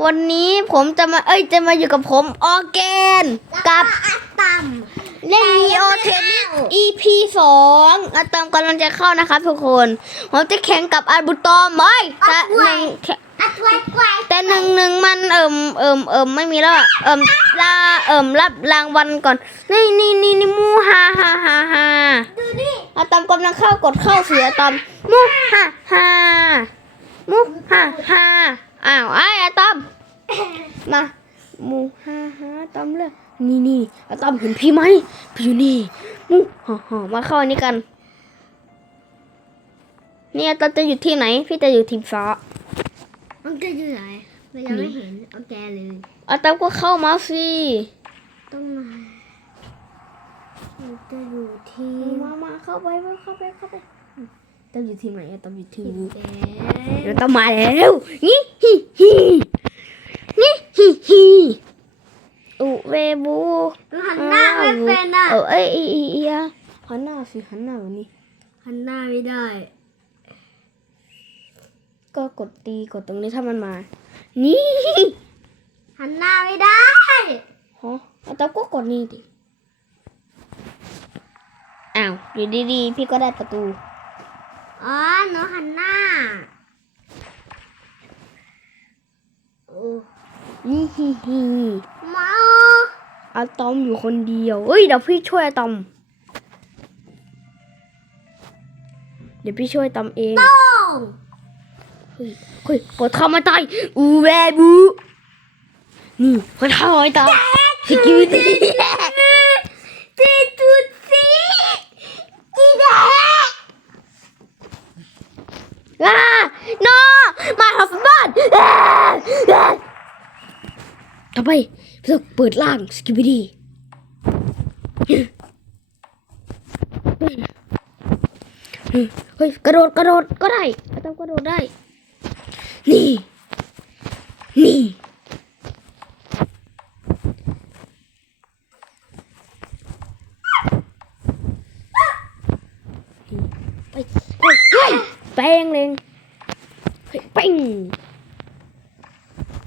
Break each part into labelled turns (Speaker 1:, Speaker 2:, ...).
Speaker 1: วันนี้ผมจะมาเอ้ยจะมาอยู่กับผมออร์แกนกับ
Speaker 2: อัตตัม
Speaker 1: เล่นมีโอเทนนิส EP สองอะตอมกำลังจะเข้านะครับทุกคนผมจะแข่งกับอาบุตอมเอ้ยแต่หนึ่งแข่ง
Speaker 2: อัตไว้ไว้
Speaker 1: แต่หนึ่งหนึ่งมันเอิ่มเอิ่มเอิ่มไม่มีแล้วอะเอิ่มลาเอิ่มรับรางวัลก่อน นี่นี่นี่นี่มูฮ่าฮ่าฮ่าฮ่า
Speaker 2: ดูดิ
Speaker 1: อะตอมกำลังเข้ากดเข้าเสียอะตอมมูฮ่าฮ่ามูฮ่าฮ่า อ้าวไอ้อะตอม มามูฮ่าฮ่าอะตอมเลยนี่นี่อะตอมเห็นพี่ไหมพี่อยู่นี่มูฮ่าฮ่ามาเข้าอันนี้กันนี่อะตอมจะอยู่ที่ไหน พี่จะอยู่ทีมฟ้า
Speaker 2: มันจะอยู่ไหนเรายังไม่เห็นเอาแกเลย
Speaker 1: อะตอมก็เข้ามาสิ
Speaker 2: ต้องมามันจะอยู่ที่
Speaker 1: มามาเข้าไปเข้าไปเข้าไป ตอมอยู่ทีมไหนอะตอมอยู่ทีม
Speaker 2: แก
Speaker 1: เดี๋ยวตอมมาแล้วนี่ฮิฮินี่ฮิฮิอุเวบู
Speaker 2: หันหน้าไม่เป็นอะ
Speaker 1: เออเอ้ยเอ้ยเอ้ยเอ้ยหันหน้าสิหันหน้าแบบนี้
Speaker 2: หันหน้าไม่ได้
Speaker 1: ก็กดตีกดตรงนี้ถ้ามันมา นี่
Speaker 2: หันหน้าไม่ได้
Speaker 1: ฮะแล้วแต่ก็กดนี่ดิอ้าวอยู่ดีๆพี่ก็ได้ประตู
Speaker 2: อ๋อหนูหันหน้าโอ้
Speaker 1: นี่ฮิฮิ
Speaker 2: เมา
Speaker 1: อะตอมอยู่คนเดียว เอ้ยเดี๋ยวพี่ช่วยอะตอม เดี๋ยวพี่ช่วยตอมเอง
Speaker 2: โอ้
Speaker 1: เฮ้ยเฮ้ยกดเข้ามาตายอูแวบู นี่กดเข้ามาตายสกิลดี
Speaker 2: เจ็ดจุดสี่จีแดง
Speaker 1: อ่า no my husband อ่าอ่าต่อไปพี่ต้องเปิดล่างสกิบดีเฮ้ยกระโดดกระโดดก็ได้ไม่ต้องกระโดดได้ นี่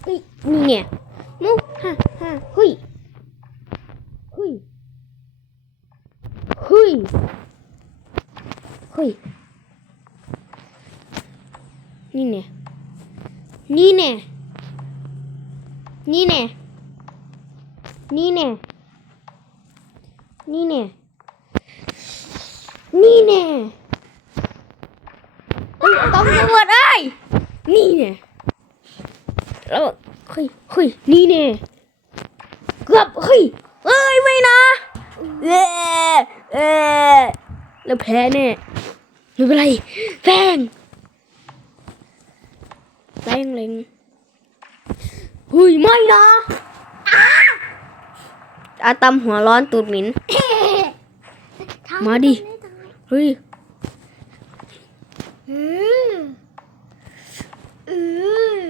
Speaker 1: อุ้ยนี่ไงมูฮ่าฮ่าเฮ้ยเฮ้ยเฮ้ยเฮ้ยนี่ไงนี่ไงนี่ไงนี่ไงนี่ไงนี่ไงต้องตำรวจเอ้ยนี่ไง แล้วเฮ้ยเฮ้ยนี่เนี่ยเกือบเฮ้ยเอ้ยไม่นะเออเออแล้วแพ้แน่ไม่เป็นไรแป้งแป้งเล็งเฮ้ยไม่นะอ้าอาตำหัวร้อนตูดหมินมาดิเฮ้ย
Speaker 2: อืมอืม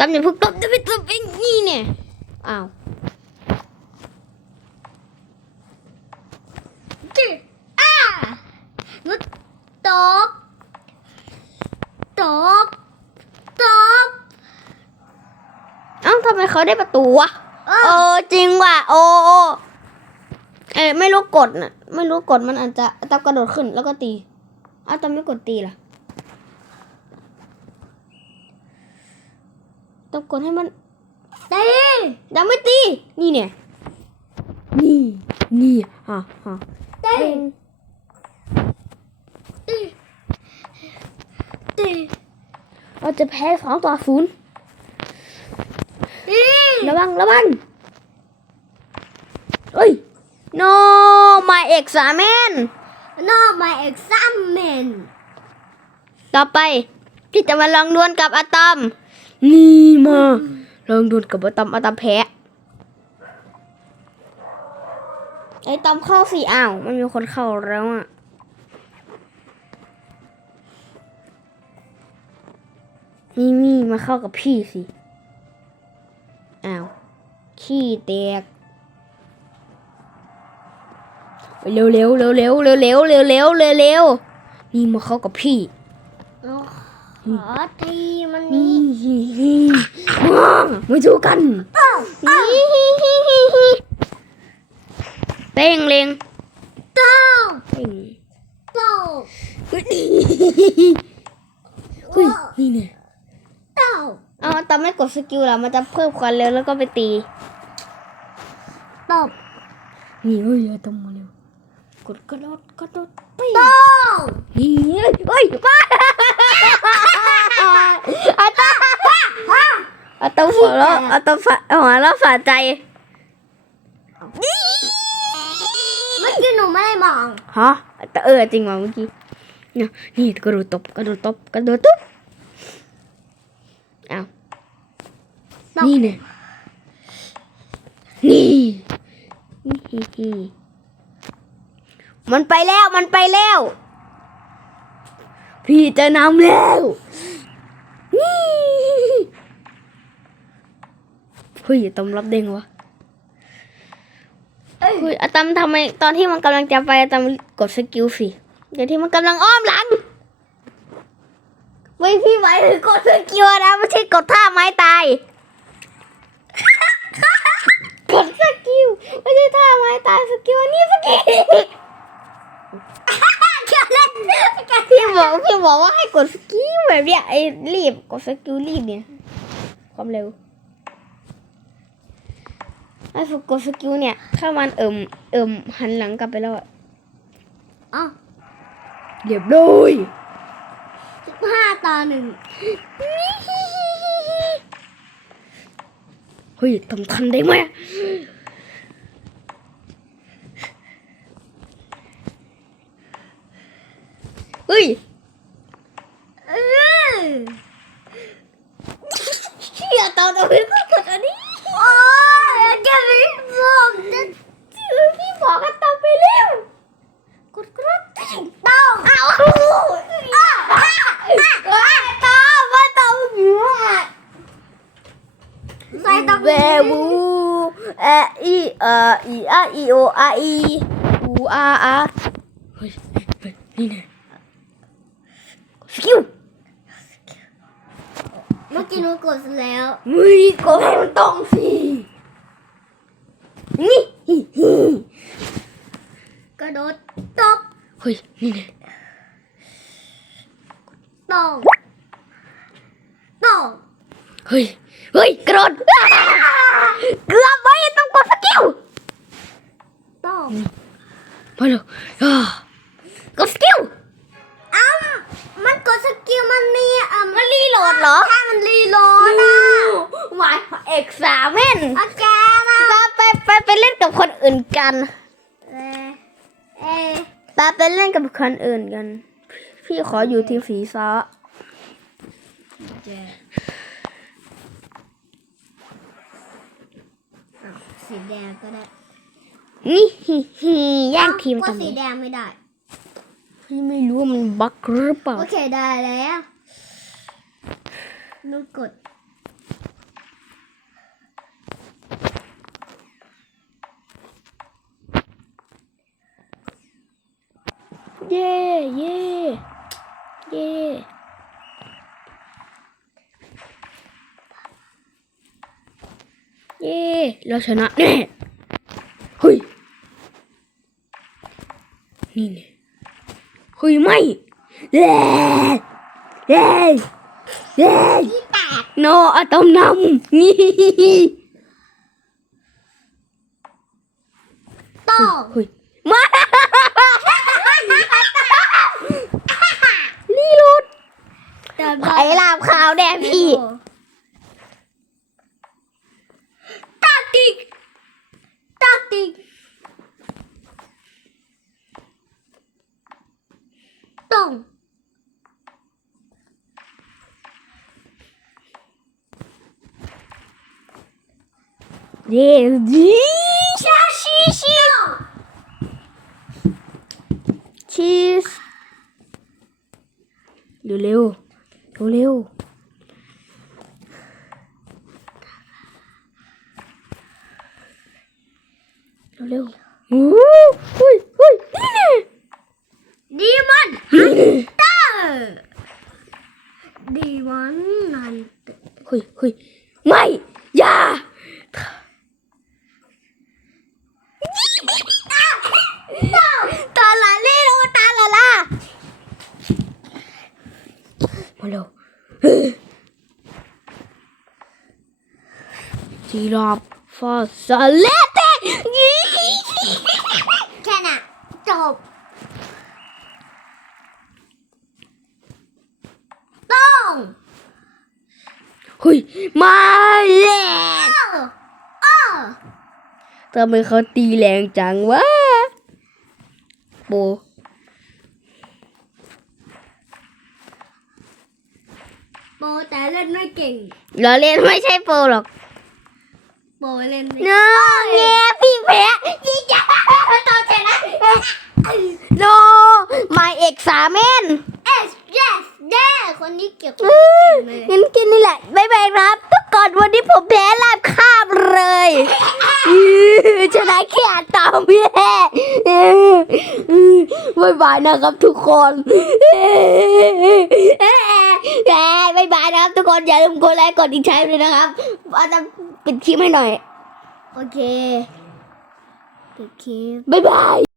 Speaker 1: ตำอย่าเพึ่งตบจะไปตบเองนี่เนี่ยอ้าว
Speaker 2: จืดอ่านุดตบตบตบ
Speaker 1: เอ้าทำไมเขาได้ประตูวะ
Speaker 2: เอ
Speaker 1: เอ
Speaker 2: อ
Speaker 1: อจริงว่ะโอ้โอ้เอ้ยไม่รู้กดน่ะ ไม่รู้กดมันอาจจะตับกระโดดขึ้นแล้วก็ตีอ้าวตำไม่กดตีล่ะ ต้องกดให้มัน
Speaker 2: ตี
Speaker 1: ยังไม่ตี นี่เนี่ย นี่ นี่ฮะฮะ
Speaker 2: ตี
Speaker 1: เอง
Speaker 2: ตีตี
Speaker 1: เราจะแพ้สองต่อศูนย์
Speaker 2: ตี
Speaker 1: ระวัง ระวังเอ้ย no my examen
Speaker 2: นอกมาเอ็กซัมเมน
Speaker 1: ต่อไปพี่จะมาลองดวลกับอะตอม นี่มาลองดวลกับอะตอมอะตอมแพ้ไอ้ตอมเข้าสี่อ้าวมันมีคนเข้าแล้วอะนี่มี่มาเข้ากับพี่สิอ้าวขี้แตกเร็วเร็วเร็วเร็วเร็วเร็วเร็วเร็วเร็วเร็วนี่มาเข้ากับพี่
Speaker 2: โอ้
Speaker 1: น
Speaker 2: ขอทีมัน
Speaker 1: นี่
Speaker 2: นี้
Speaker 1: มามาดูกัน
Speaker 2: เอ้าเอ้า
Speaker 1: เต้งเลง
Speaker 2: เต้า
Speaker 1: เต้ง
Speaker 2: เต้า
Speaker 1: เฮ้ยเฮ้ยนี่เนี่ย
Speaker 2: เต้า
Speaker 1: เอาแต่ไม่กดสกิลแล้วมันจะเพิ่มความเร็วแล้วก็ไปตี
Speaker 2: ตบ
Speaker 1: นี่เฮ้ยต้องมาเร็วกดกระโดดกระโดดไป
Speaker 2: เต้า
Speaker 1: นี่เฮ้ยเฮ้ยมา อาตาอาตาหัวเราะอาตาฝาหัวเราะฝาใจ
Speaker 2: เมื่อกี้หนูไม่ได้มอง
Speaker 1: ฮะแต่เออจริงว่ะเมื่อกี้เนี่ยนี่กระโดดตบกระโดดตบกระโดดตุ๊บอ้าว
Speaker 2: ตบ
Speaker 1: นี่เนี่ยนี่นี่มันไปแล้วมันไปแล้ว พี่จะนำแล้วนี่ เฮ้ยตอมรับเด้งวะ
Speaker 2: เอ้ย
Speaker 1: เฮ้ยอะตอมทำไมตอนที่มันกำลังจะไปอตอมกดสกิลสิเดี๋ยวที่มันกำลังอ้อมหลังไม่พี่หมายถึงกดสกิลนะไม่ใช่กดท่าไม้ตายกดสกิลไม่ใช่ท่าไม้ตายสกิลนี่สกิล พี่บอกพี่บอกว่าให้กดสกิลแบบเนี้ยไอ้รีบกดสกิลรีบเนี่ยความเร็วไอ้ฝึกกดสกิลเนี่ย ถ้ามันเอิ่มเอิ่มหันหลังกลับไปแล้วอะ
Speaker 2: อ้าว
Speaker 1: เรียบร้อย
Speaker 2: สิบห้าต่อหนึ่ง
Speaker 1: เฮ้ยทำทันได้ไหมเฮ้ ย
Speaker 2: เออ
Speaker 1: เชี่ยตอนเอาไปต้องกดอันนี้
Speaker 2: โอ้ยแกไม่บอกจะ
Speaker 1: ชื่อพี่บอกกันตามไปเร็วกดกระดิ่ง
Speaker 2: ต้อง
Speaker 1: เอาอ้าวอ้าวอ้าวตามาตาอยู่อะ
Speaker 2: ใส่ต้อง
Speaker 1: เบบูเออีเออีอาอีโออาอีอูอาอาเฮ้ยเฮ้ยนี่ไงสกิล
Speaker 2: เมื่อกี้หนูกดแล้ว
Speaker 1: มึงกดให้มันตรงสินี่ฮิฮิ
Speaker 2: กระโดดตบ
Speaker 1: เฮ้ยนี่ไง
Speaker 2: ต้องต้อง
Speaker 1: เฮ้ยเฮ้ยกระโดดอ้าเกือบไว้ต้องกดสกิล
Speaker 2: ต้อง
Speaker 1: มาเร็ว กั
Speaker 2: น
Speaker 1: เออเออไปไปเล่นกับคนอื่นกัน พี่ขออยู่ทีมสีฟ้า
Speaker 2: เจอะสีแดงก็ได้
Speaker 1: นี่ฮิฮิแย่งทีม
Speaker 2: ก็
Speaker 1: ทำไม
Speaker 2: สีแดงไม่ได้
Speaker 1: พี่ไม่รู้ว่ามันบั๊กหรือเปล่า
Speaker 2: โอเคได้แล้วนูกด
Speaker 1: เย่เย่เย่เย่ เราชนะแน่เฮ้ยนี่เนี่ยเฮ้ยไม่เย่เย่เย่
Speaker 2: ที่แตก
Speaker 1: โนอะตอมนำนี่
Speaker 2: ต้อง
Speaker 1: เฮ้ยมานี่รุด
Speaker 2: แต่
Speaker 1: ไอ้ลาบขาวแดงพี่
Speaker 2: ตาติกตาติก ต้อง
Speaker 1: เย่ดีชาชีชีชีส
Speaker 2: ดีมันฮันเตอร์ดี
Speaker 1: เฮ้ยไม่ อย่า
Speaker 2: ตาลาเล่โอตาลาล่า
Speaker 1: มาเร็วจีรอบฟอสเลเต
Speaker 2: แค่น่ะจบ ต้อง
Speaker 1: เฮ้ย มาแล้ว
Speaker 2: เออเออ
Speaker 1: ทำไมเขาตีแรงจังวะ โบ
Speaker 2: โบแต่เล่นไม่เก่ง
Speaker 1: เราเล่นไม่ใช่โปรหรอก
Speaker 2: โบเล่นไม่
Speaker 1: น้องเงี้ยพี่แพ้ยี่จ้า
Speaker 2: ต่อชนะ
Speaker 1: โนม
Speaker 2: คนนี้เกี่ยวกับเก่งเลย
Speaker 1: งั้นกินนี่แหละบ๊ายบายครับทุกคนวันนี้ผมแพ้ลาบคาบเลยอื้อชนะแค่ตามแย่บ๊ายบายนะครับทุกคนแย่บ๊ายบายนะครับทุกคนอย่าลืมกดไลค์กดติดตามด้วยนะครับอาจจะปิดคลิปให้หน่อย
Speaker 2: โอเคโอเค
Speaker 1: บ๊ายบาย